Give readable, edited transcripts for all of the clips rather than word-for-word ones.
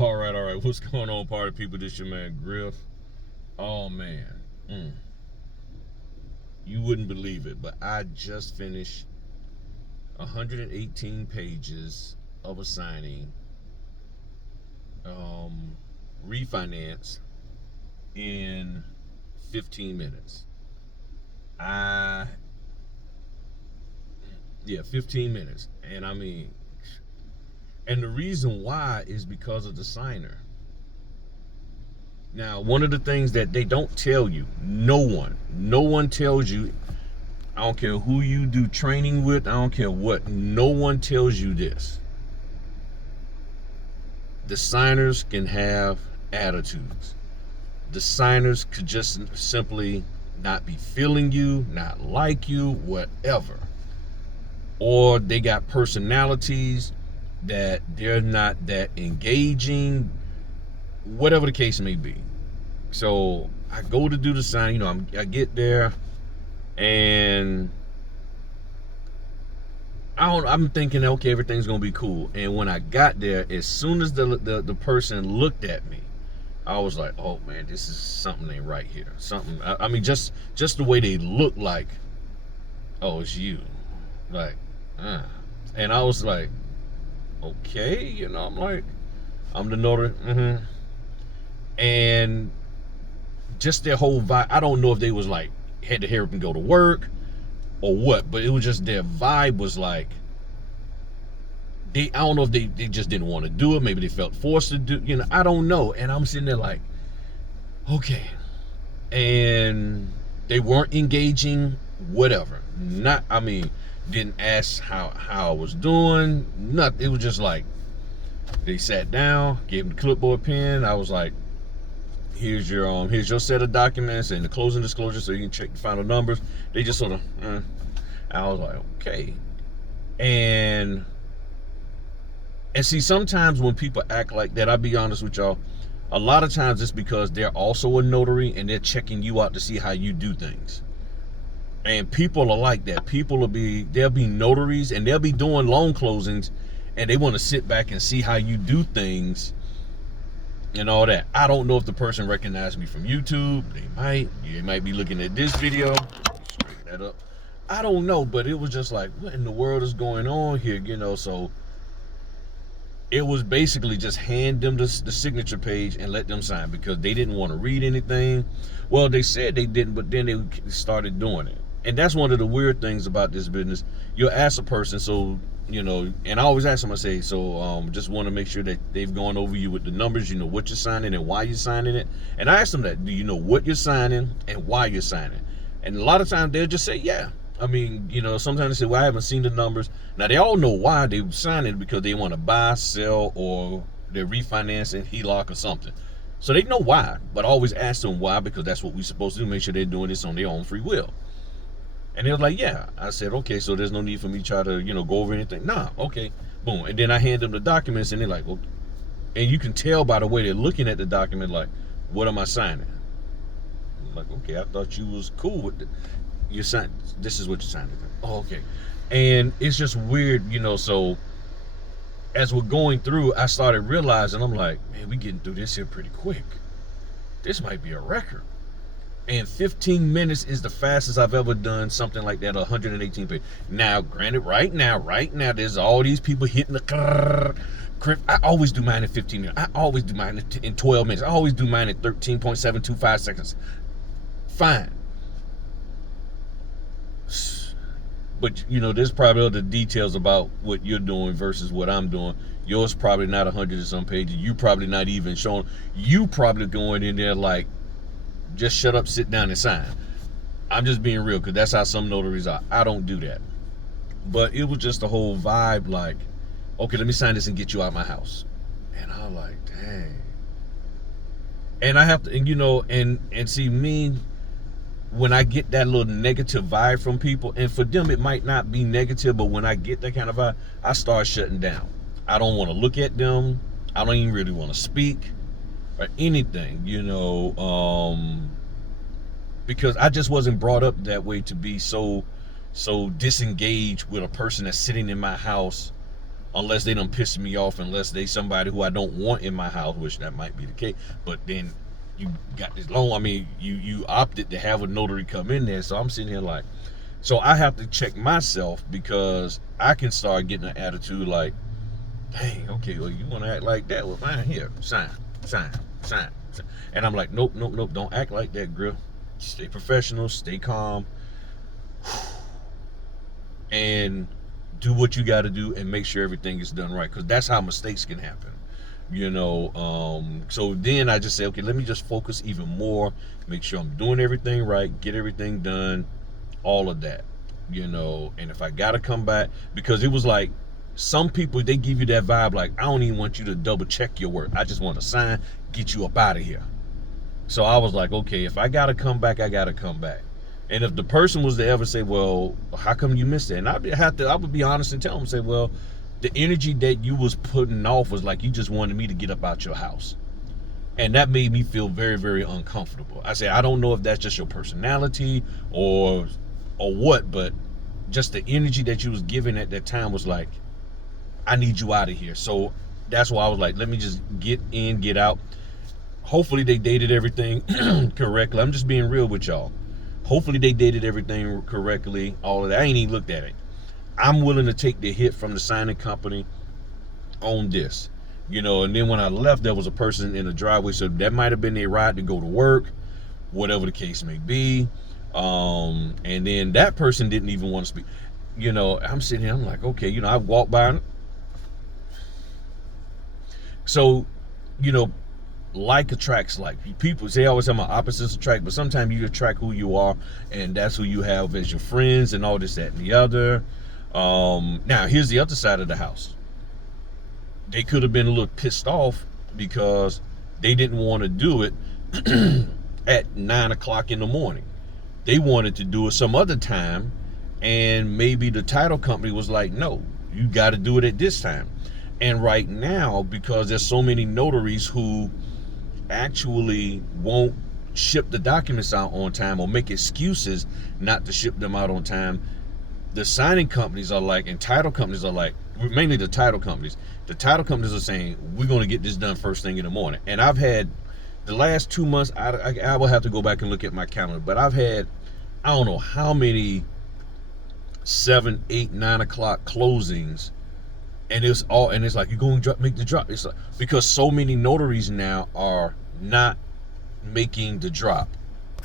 All right. What's going on, party people? This your man Griff. Oh man, you wouldn't believe it, but I just finished 118 pages of a signing, refinance in 15 minutes. I 15 minutes, and I mean, and the reason why is because of the signer. Now, one of the things that they don't tell you, no one tells you, I don't care who you do training with, I don't care what, no one tells you this. The signers can have attitudes. The signers could just simply not be feeling you, not like you, whatever. Or they got personalities that they're not that engaging, whatever the case may be. So I go to do the sign, I get there, and I'm thinking, okay, everything's gonna be cool. And when I got there, as soon as the person looked at me, I was like, oh man, this is something ain't right here. Something. I mean, just the way they look, like, oh, it's you, like, and I was like, okay, I'm like, I'm the notary, and just their whole vibe. I don't know if they was like had to hurry up and go to work or what, but it was just their vibe was like, I don't know if they just didn't want to do it. Maybe they felt forced to do, I don't know. And I'm sitting there like, okay. And they weren't engaging, whatever. Didn't ask how I was doing. Nothing. It was just like, they sat down, gave them the clipboard pen. I was like, here's your set of documents and the closing disclosure so you can check the final numbers. They just sort of, I was like, okay. And see, sometimes when people act like that, I'll be honest with y'all, a lot of times it's because they're also a notary and they're checking you out to see how you do things. And people are like that. They'll be notaries and they'll be doing loan closings and they want to sit back and see how you do things and all that. I don't know if the person recognized me from YouTube. They might be looking at this video. Straighten that up. I don't know, but it was just like, what in the world is going on here? So it was basically just hand them the signature page and let them sign because they didn't want to read anything. Well, they said they didn't, but then they started doing it. And that's one of the weird things about this business. You'll ask a person, so, and I always ask them, I say, so just want to make sure that they've gone over you with the numbers, what you're signing and why you're signing it. And I ask them that, do you know what you're signing and why you're signing? And a lot of times they'll just say, yeah. Sometimes they say, well, I haven't seen the numbers. Now, they all know why they sign it, because they want to buy, sell, or they're refinancing, HELOC, or something. So they know why, but I always ask them why, because that's what we're supposed to do, make sure they're doing this on their own free will. And they were like, yeah. I said, okay, so there's no need for me to try to, go over anything. Nah, okay, boom. And then I hand them the documents, and they're like, well, and you can tell by the way they're looking at the document, like, what am I signing? I'm like, okay, I thought you was cool with it. You signed, this is what you signed. Oh, okay. And it's just weird, so as we're going through, I started realizing, I'm like, man, we getting through this here pretty quick. This might be a record. And 15 minutes is the fastest I've ever done something like that, 118 pages. Now, granted, right now, there's all these people hitting the I always do mine in 15 minutes. I always do mine in 12 minutes. I always do mine in 13.725 seconds. Fine. But there's probably other details about what you're doing versus what I'm doing. Yours probably not 100 and some pages. You probably not even showing. You probably going in there like, just shut up, sit down, and sign. I'm just being real, because that's how some notaries are. I don't do that. But it was just the whole vibe, like, okay, let me sign this and get you out of my house. And I'm like, dang. And I have to, and see me, when I get that little negative vibe from people, and for them it might not be negative, but when I get that kind of vibe, I start shutting down. I don't want to look at them. I don't even really want to speak or anything, because I just wasn't brought up that way to be so disengaged with a person that's sitting in my house unless they done piss me off, unless they somebody who I don't want in my house, which that might be the case. But then you got this long, I mean, you opted to have a notary come in there, so I'm sitting here like, so I have to check myself, because I can start getting an attitude like, dang, okay, well, you want to act like that? Well, fine, here, sign. And I'm like, nope, don't act like that, girl. Stay professional, stay calm, and do what you got to do, and make sure everything is done right, because that's how mistakes can happen. So then I just say, okay, let me just focus even more, make sure I'm doing everything right, get everything done, all of that, and if I gotta come back, because it was like, some people, they give you that vibe like, I don't even want you to double check your work, I just want to sign, get you up out of here. So I was like, okay, if I gotta come back, I gotta come back. And if the person was to ever say, well, how come you missed it? And I would be honest and tell them, say, well, the energy that you was putting off was like you just wanted me to get up out your house. And that made me feel very, very uncomfortable. I said, I don't know if that's just your personality or what, but just the energy that you was giving at that time was like, I need you out of here. So that's why I was like, let me just get in, get out. Hopefully they dated everything correctly. I'm just being real with y'all. Hopefully they dated everything correctly, all of that. I ain't even looked at it. I'm willing to take the hit from the signing company on this, and then when I left, there was a person in the driveway, so that might have been their ride to go to work, whatever the case may be. And then that person didn't even want to speak. I'm sitting here, I'm like, okay, I walked by. So, like attracts like. People say, always have my opposites attract, but sometimes you attract who you are, and that's who you have as your friends and all this, that, and the other. Now here's the other side of the house. They could have been a little pissed off because they didn't want to do it at 9 o'clock in the morning. They wanted to do it some other time, and maybe the title company was like, no, you got to do it at this time. And right now, because there's so many notaries who actually won't ship the documents out on time or make excuses not to ship them out on time, the signing companies are like, and title companies are like, mainly the title companies are saying, we're going to get this done first thing in the morning. And I've had the last 2 months, I will have to go back and look at my calendar, but I've had, I don't know how many 7, 8, 9 o'clock closings, and it's like, you're going to make the drop. It's like, because so many notaries now are not making the drop.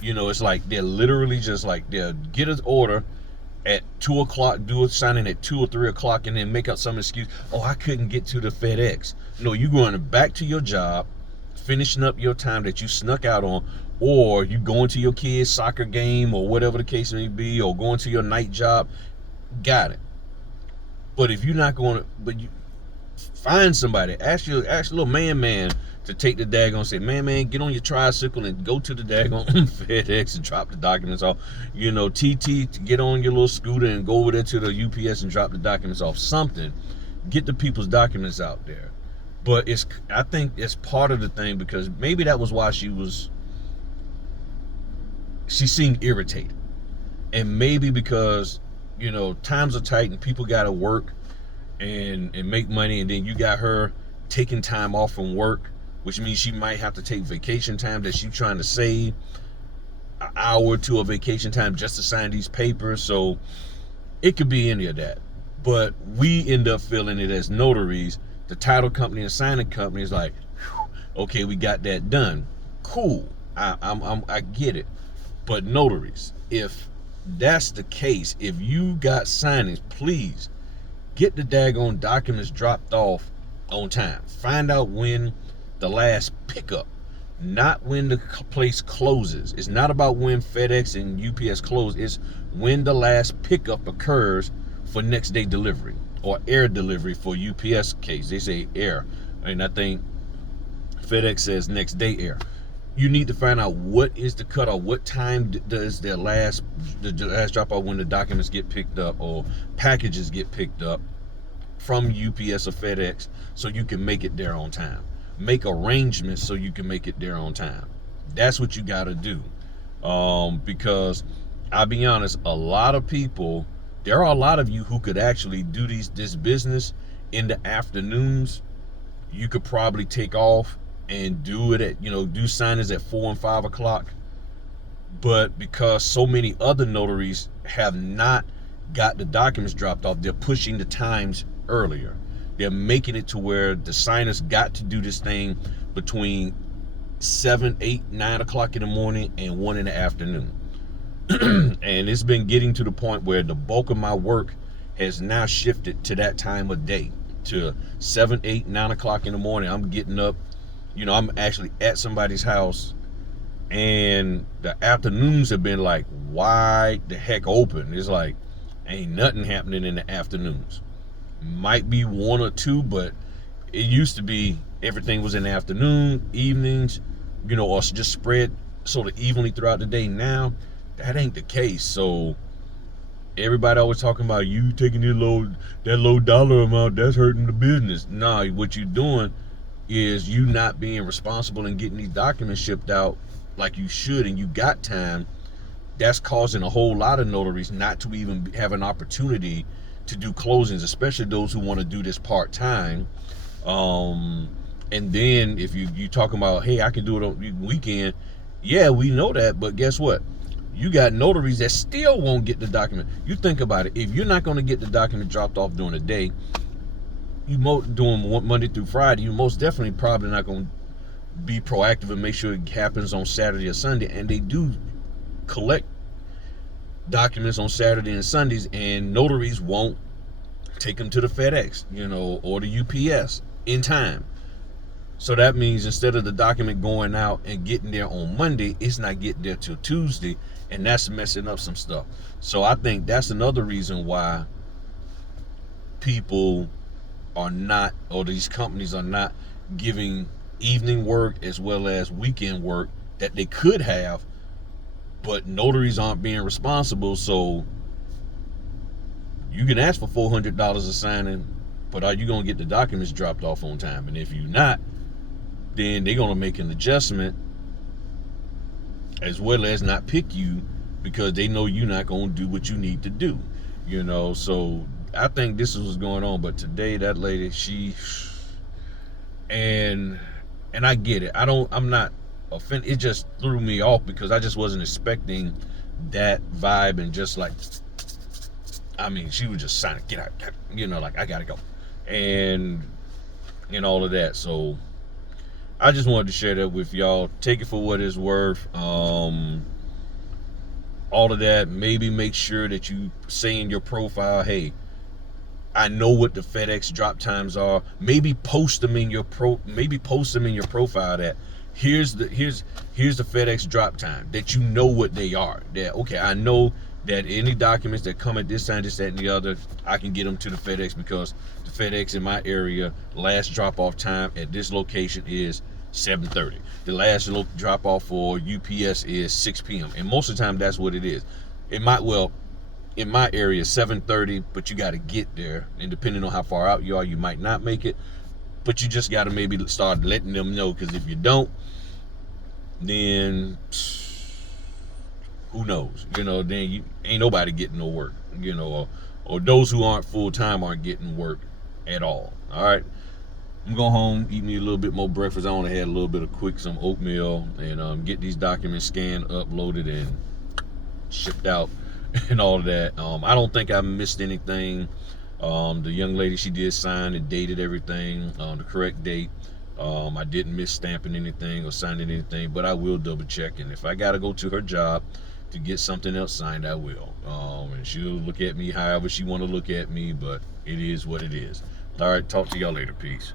It's like they're literally just like, they'll get an order at 2 o'clock, do a signing at 2 or 3 o'clock, and then make up some excuse. Oh, I couldn't get to the FedEx. No, you're going back to your job, finishing up your time that you snuck out on, or you going to your kid's soccer game or whatever the case may be, or going to your night job. Got it. But if you're not going to, but you find somebody, ask a little man to take the daggone, say, man, get on your tricycle and go to the daggone FedEx and drop the documents off. TT, to get on your little scooter and go over there to the UPS and drop the documents off. Something. Get the people's documents out there. But I think it's part of the thing, because maybe that was why she seemed irritated. And maybe because, times are tight and people got to work and make money, and then you got her taking time off from work, which means she might have to take vacation time that she's trying to save, an hour or two of vacation time just to sign these papers. So it could be any of that. But we end up feeling it as notaries. The title company and signing company is like, okay, we got that done. Cool. I get it. But notaries, if that's the case, if you got signings, please get the daggone documents dropped off on time. Find out when the last pickup, not when the place closes. It's not about when FedEx and UPS close. It's when the last pickup occurs for next day delivery, or air delivery for UPS case. They say air, and I think FedEx says next day air. You need to find out what is the cutoff. What time does the last drop off, when the documents get picked up or packages get picked up from UPS or FedEx, so you can make it there on time. Make arrangements so you can make it there on time. That's what you got to do. Because I'll be honest, there are a lot of you who could actually do this business in the afternoons, you could probably take off and do it at, do signings at 4 and 5 o'clock. But because so many other notaries have not got the documents dropped off, they're pushing the times earlier. They're making it to where the signers got to do this thing between 7, 8, 9 o'clock in the morning and 1 in the afternoon. And it's been getting to the point where the bulk of my work has now shifted to that time of day, to 7, 8, 9 o'clock in the morning. I'm getting up, I'm actually at somebody's house, and the afternoons have been like wide the heck open. It's like ain't nothing happening in the afternoons. Might be one or two, but it used to be everything was in the afternoon, evenings, or just spread sort of evenly throughout the day. Now that ain't the case. So everybody always talking about you taking that low dollar amount, that's hurting the business. Nah, what you doing is you not being responsible and getting these documents shipped out like you should, and you got time. That's causing a whole lot of notaries not to even have an opportunity to do closings, especially those who want to do this part-time. And then if you talking about, hey, I can do it on the weekend, yeah, we know that, but guess what? You got notaries that still won't get the document. You think about it. If you're not going to get the document dropped off during the day, doing Monday through Friday, you most definitely probably not going to be proactive and make sure it happens on Saturday or Sunday. And they do collect documents on Saturday and Sundays, and notaries won't take them to the FedEx, or the UPS in time. So that means instead of the document going out and getting there on Monday, it's not getting there till Tuesday, and that's messing up some stuff. So I think that's another reason why people are not, or these companies are not giving evening work as well as weekend work that they could have, but notaries aren't being responsible. So you can ask for $400 a signing, but are you going to get the documents dropped off on time? And if you're not, then they're going to make an adjustment, as well as not pick you because they know you're not going to do what you need to do. So I think this is what's going on. But today, that lady, and I get it. I'm not offended. It just threw me off because I just wasn't expecting that vibe, and just like, she was just signing, get out, like I gotta go, and all of that. So I just wanted to share that with y'all. Take it for what it's worth. All of that. Maybe make sure that you say in your profile, hey, I know what the FedEx drop times are. Maybe post them in your profile that here's the FedEx drop time, that you know what they are. That, okay, I know that any documents that come at this time, this, that, and the other, I can get them to the FedEx because the FedEx in my area, last drop-off time at this location is 7:30. The last drop-off for UPS is 6 p.m. And most of the time, that's what it is. In my area, 7:30, but you got to get there. And depending on how far out you are, you might not make it. But you just got to maybe start letting them know, because if you don't, then who knows? Then ain't nobody getting no work, or those who aren't full-time aren't getting work at all. All right. I'm going home, eat me a little bit more breakfast. I only had a little bit of some oatmeal, and get these documents scanned, uploaded, and shipped out and all of that. I don't think I missed anything. The young lady, she did sign and dated everything on the correct date. I didn't miss stamping anything or signing anything, but I will double check. And if I got to go to her job to get something else signed, I will. And she'll look at me however she want to look at me, but it is what it is. All right, talk to y'all later. Peace.